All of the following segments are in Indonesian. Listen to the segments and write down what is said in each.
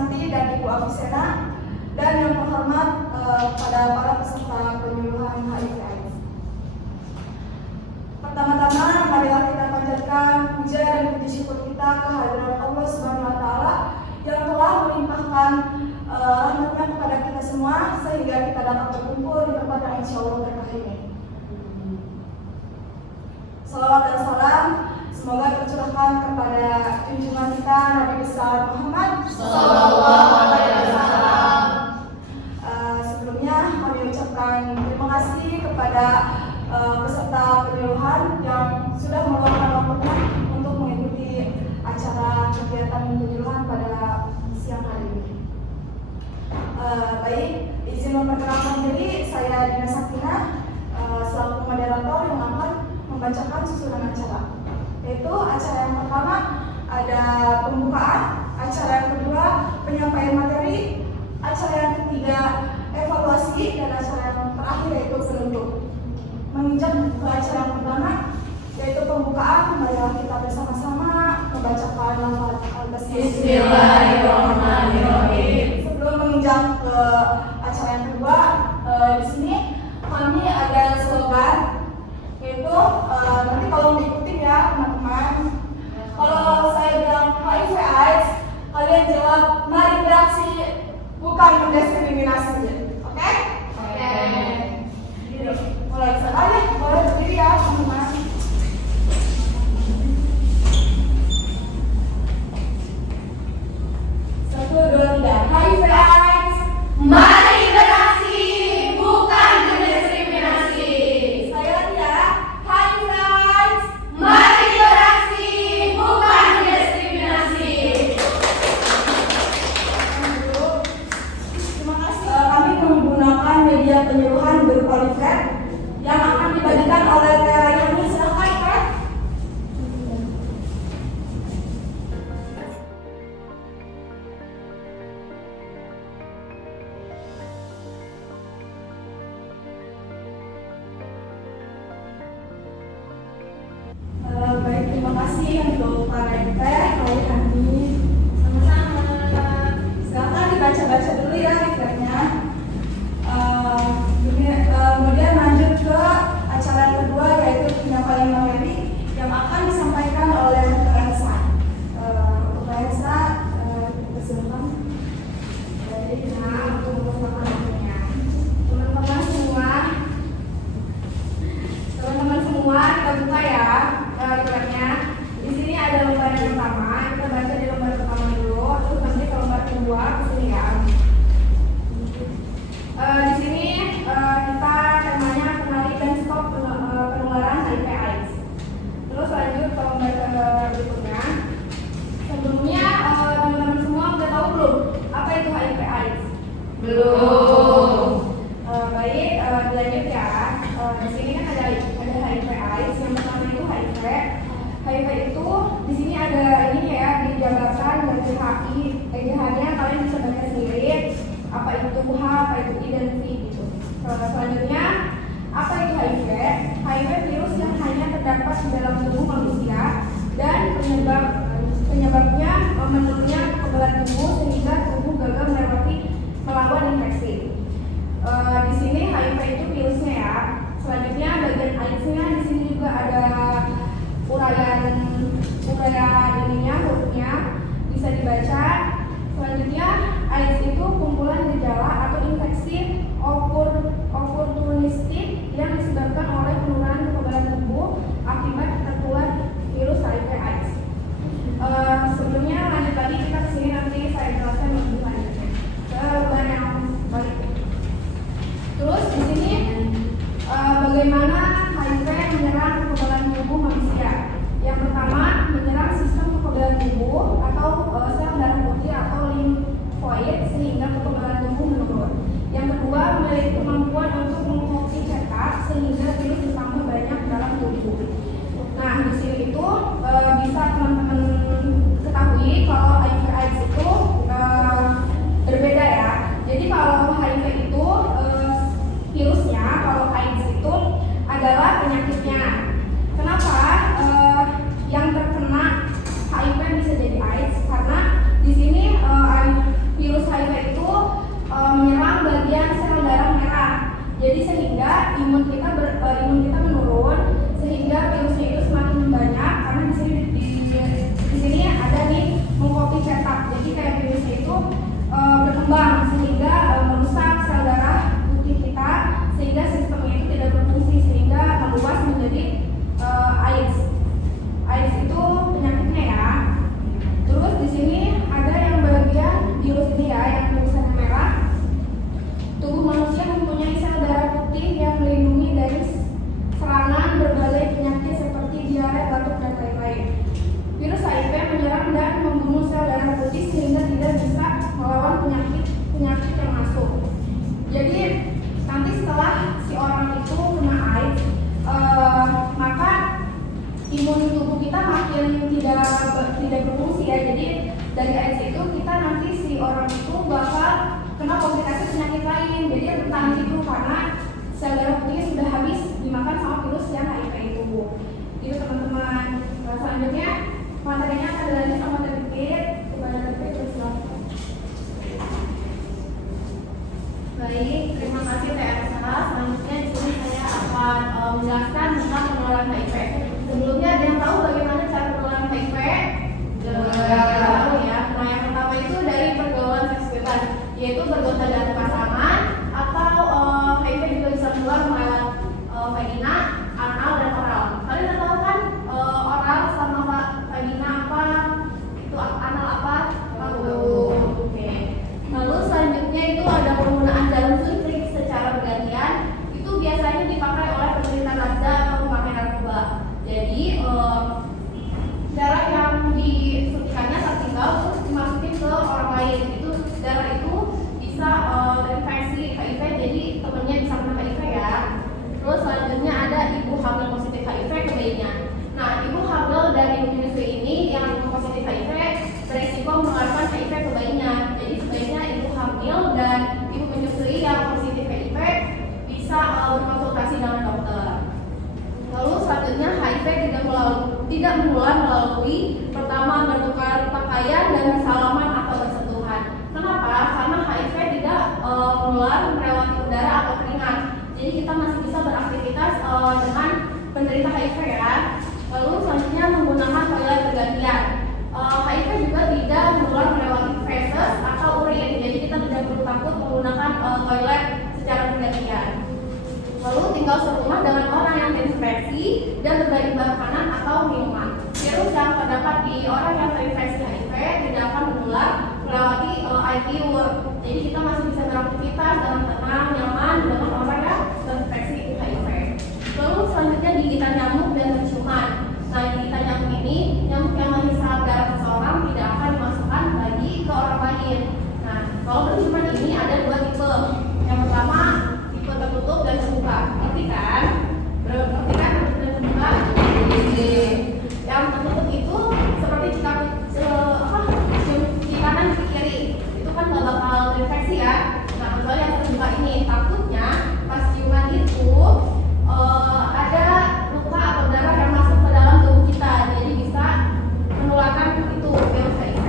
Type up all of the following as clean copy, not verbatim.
Susanti dan Ibu Afisena, dan yang terhormat pada para peserta penyuluhan HIV/AIDS. Pertama-tama, marilah kita panjatkan puja dan puji syukur kita kehadiran Allah Subhanahu wa Ta'ala yang telah melimpahkan rahmatnya kepada kita semua sehingga kita dapat berkumpul di tempat yang insya Allah berkah ini. Salawat dan salam semoga tercurahkan kepada junjungan kita Nabi besar Muhammad Sallallahu Alaihi Wasallam. Sebelumnya kami ucapkan terima kasih kepada peserta penyuluhan yang sudah meluangkan waktunya untuk mengikuti acara kegiatan penyuluhan pada siang hari ini. Baik, izin memperkenalkan diri, saya Dina Sakina selaku moderator yang akan membacakan susunan acara. Yaitu acara yang pertama ada pembukaan, acara yang kedua penyampaian materi, acara yang ketiga evaluasi, dan acara yang terakhir yaitu penutup. Menginjak ke acara yang pertama yaitu pembukaan, marilah kita bersama-sama membacakan lafaz al-Basmlah. Bismillahirrahmanirrahim. Sebelum menginjak ke acara yang kedua, di sini kami ada slogan, yaitu nanti kalau diikutin ya teman-teman. Kalau saya bilang HIV/AIDS, kalian jawab mari beraksi, bukan mendiskriminasi. Oke? Oke. Mulai sekarang boleh berdiri ya teman-teman. 1, 2, 3. HIV/AIDS, mari beraksi, bukan mendiskriminasi. Saya lagi ya. HIV/AIDS, mari beraksi, bukan mendiskriminasi. Terima kasih. Kami menggunakan media penyuluhan berupa leaflet yang akan dibagikan oleh Teh Yani. Silahkan Teh. Baik, terima kasih untuk para Teh, Kak Yani. Sama-sama. Silahkan dibaca-baca dulu ya leafletnya. Kemudian lanjut ke acara yang kedua yaitu penyampaian materi yang akan disampaikan oleh Elsa. Untuk Elsa, persilakan. Jadi, untuk memperkenalkannya, teman-teman semua, kita buka ya leafletnya. Di sini ada lembar yang pertama, kita baca di lembar pertama dulu, terus nanti ke lembar kedua ke sini ya. Di sini kita temanya kenali dan stop penularan HIV/AIDS. Terus lanjut ke lembar berikutnya. Sebelumnya teman-teman semua udah tahu belum apa itu HIV/AIDS? Belum. Baik, dilanjut ya. Di sini kan ada HIV/AIDS. Yang pertama itu HIV. HIV itu di sini ada ini ya, dijabarkan dari HI. EGH-nya kalian bisa baca sendiri. Apa itu H, apa itu I dan V gitu. Selanjutnya, apa itu HIV? HIV virus yang hanya terdapat di dalam tubuh manusia dan penyebabnya menurunnya kekebalan tubuh sehingga tubuh gagal melawan infeksi. Di sini HIV itu virusnya ya. Selanjutnya bagian AIDS-nya di sini juga ada uraian ininya, hurufnya bisa dibaca. Selanjutnya AIDS itu kumpulan gejala atau infeksi virus ini ya, yang tulisannya merah. Tubuh manusia mempunyai sel darah putih yang melindungi dari serangan berbagai penyakit seperti diare, batuk, dan lain-lain. Virus HIV menyerang dan membunuh sel darah putih sehingga tidak bisa melawan penyakit yang masuk. Jadi nanti setelah si orang itu kena AIDS, maka imun tubuh kita makin tidak berfungsi ya. Jadi dari AIDS itu kita nanti si orang itu bakal kena komplikasi penyakit lain. Jadi rentan gitu karena sel darah putihnya sudah habis dimakan sama virus yang HIV itu. Itu teman-teman. Nah, selanjutnya materinya akan dilanjut sama terpikir. Kepada terpikir bersilakan. Baik, terima kasih TRSH. Selanjutnya di sini saya akan menjelaskan tentang penularan HIV. Sebelumnya ada yang tahu bagaimana cara penularan HIV? Tahu ya. Nah, yang pertama itu dari pergaulan seks bebas, yaitu bergonta dengan pasangan, atau HIV juga bisa menular lewat vagina, anal, dan oral. Kalian tahu kan oral sama vagina apa? Itu anal apa? Tahu. Oke. Lalu selanjutnya itu ada penggunaan jarum suntik secara bergantian. Itu biasanya dipakai oleh penderita ganja atau pemakai narkoba. Jadi darah yang disuntikannya tertinggal terus dimasukin ke orang lain. Itu darah itu bisa terinfeksi HIV, jadi temennya bisa kena HIV ya. Terus selanjutnya ada ibu hamil positif HIV ke bayinya. Nah, ibu hamil dari menyusui ini yang positif HIV berisiko menularkan HIV ke bayinya. Jadi sebaiknya ibu hamil dan ibu menyusui yang positif HIV bisa berkonsultasi dengan dokter. Lalu selanjutnya HIV tidak menular melalui pertama bertukar pakaian dan bersalaman atau bersentuhan. Kenapa? Karena HIV tidak menular melewati udara atau keringat. Jadi kita masih bisa beraktivitas dengan penderita HIV ya. Lalu selanjutnya menggunakan toilet bergantian. HIV juga tidak menular melewati feses atau urin. Jadi kita tidak perlu takut menggunakan toilet secara bergantian. Lalu tinggal serumah dengan orang yang terinfeksi dan berbagi makanan atau minuman. Virus yang terdapat di orang yang terinfeksi HIV tidak akan menular melewati IPU. Jadi kita masih bisa beraktivitas dengan tenang, nyaman dengan orang yang terinfeksi HIV. Lalu selanjutnya gigitan nyamuk dan penciuman. Nah, gigitan nyamuk ini, nyamuk yang menghisap darah seseorang tidak akan dimasukkan lagi ke orang lain. Nah, kalau penciuman ini ada dua tipe. Yang pertama tipe tertutup dan terbuka. Ngerti kan? Ngerti kan tertutup dan terbuka? Yang tertutup itu seperti cium kanan ke kiri. Itu kan nggak bakal terinfeksi ya. Nah, kecuali yang terbuka ini, takutnya pas ciuman itu ada luka atau darah yang masuk ke dalam tubuh kita, jadi bisa menularkan itu virus HIV.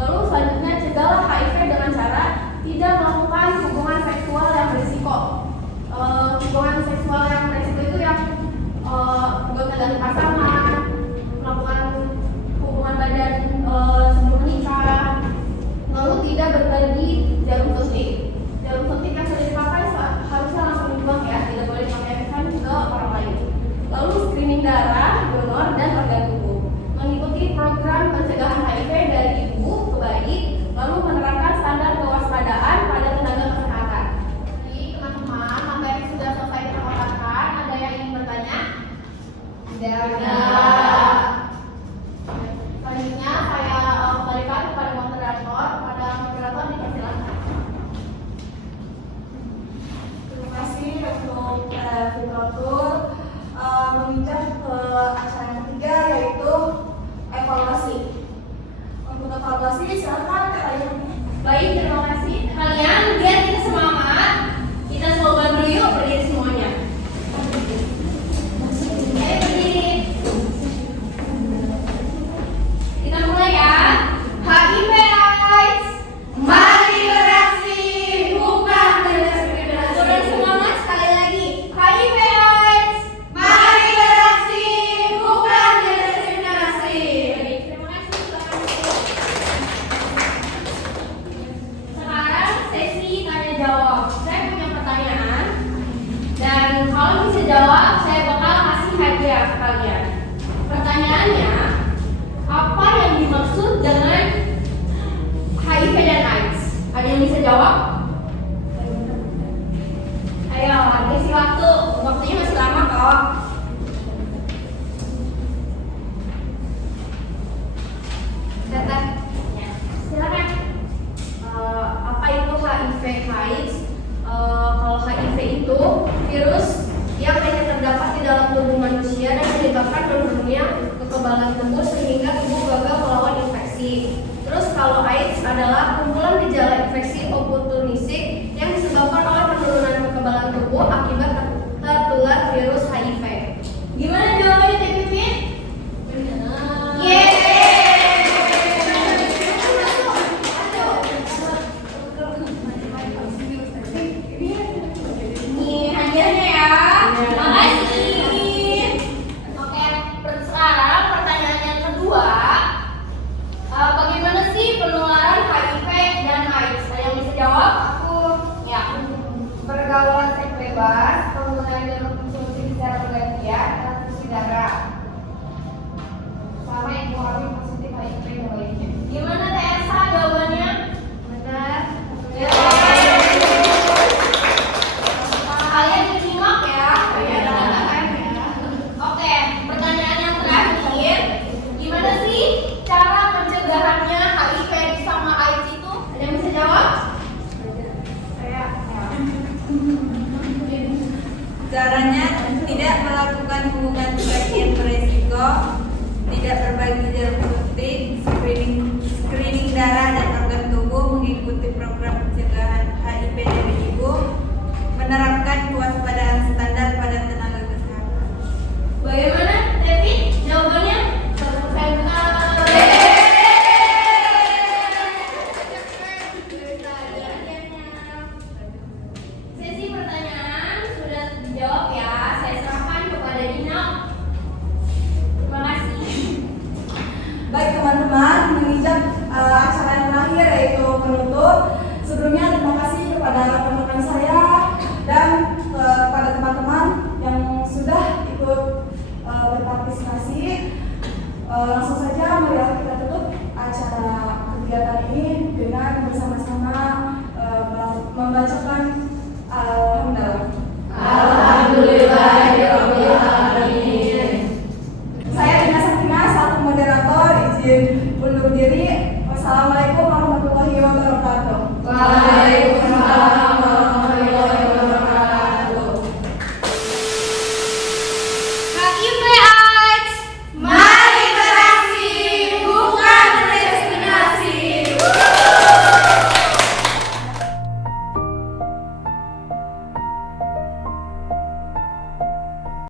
Lalu selanjutnya cegahlah HIV dengan cara tidak melakukan hubungan seksual yang berisiko. Hubungan seksual yang berisiko itu yang bergonta ganti pasangan, melakukan hubungan badan sebelum menikah, lalu tidak berbagi jarum suntik. Jarum suntik yang sudah dipakai harusnya langsung dibuang ya, tidak boleh dipakai ke orang lain. Lalu screening darah, donor, dan organ tubuh. Mengikuti program pencegahan HIV dari ibu ke bayi, lalu menerapkan standar kewaspadaan pada tenaga kesehatan. Jadi teman-teman, materi sudah selesai kita paparkan. Ada yang ingin bertanya? Tidak. Selanjutnya saya kembalikan kepada moderator. Kepada moderator dipersilakan. Terima kasih untuk Fitrotul. Menginjak ke acara yang ketiga, yaitu evaluasi. Untuk evaluasi silakan kalian. Baik, terima kasih. Kalian biar kita semangat, kita semua bantu yuk berdiri semuanya. Ayo berdiri. Kita mulai ya. HIV AIDS, mari beraksi, bukan berdiskriminasi. Turun semangat sekali lagi. HIV AIDS, mari beraksi, bukan berdiskriminasi. Baik, terima kasih. Sekarang sesi tanya jawab. Saya punya pertanyaan dan kalau bisa jawab saya bakal kasih hadiah ke kalian. Pertanyaannya, apa yang dimaksud dengan HIV dan AIDS? yang bisa jawab? Ayo, isi waktu. Waktunya masih lama kok. Teteh, silakan. Apa itu HIV/AIDS? Kalau HIV itu virus yang hanya terdapat di dalam tubuh manusia dan menyebabkan menurunnya kekebalan tubuh sehingga tubuh gagal melawan infeksi. Terus kalau AIDS adalah kumpulan gejala infeksi oportunistik yang disebabkan oleh penurunan kekebalan tubuh akibat tertular virus HIV. Gimana jawabannya, Teh Pipin? Benar. Yeay! Nih hadiahnya ya. Makasih. Oke, sekarang pertanyaan yang kedua. Bagaimana sih penularan HIV dan AIDS? Ada yang bisa jawab? Aku. Ya. Pergaulan seks bebas, penggunaan jarum konsumsi secara bergantian, transfusi darah. Sama ibu hamil positif HIV dan lainnya. Gimana Teh Elsa jawabannya? Benar. Kalian disimak ya. Oke, pertanyaan yang terakhir. Gimana sih cara pencegahannya HIV sama AIDS itu? Ada yang bisa jawab? Caranya tidak melakukan hubungan seks yang beresiko, tidak berbagi jarum suntik, screening darah dan organ tubuh, mengikuti program pencegahan HIV dari ibu, menerapkan kewaspadaan standar pada tenaga kesehatan. Bagaimana, Devi? Jawabannya? 100% benar. Sesi pertanyaan sudah dijawab ya. Saya serahkan kepada Dina. Terima kasih. Baik teman-teman, menginjak acara yang terakhir yaitu penutup. Sebelumnya terima kasih kepada rekan-rekan saya dan kepada teman-teman yang sudah ikut berpartisipasi. Langsung saja marilah kita tutup acara kegiatan ini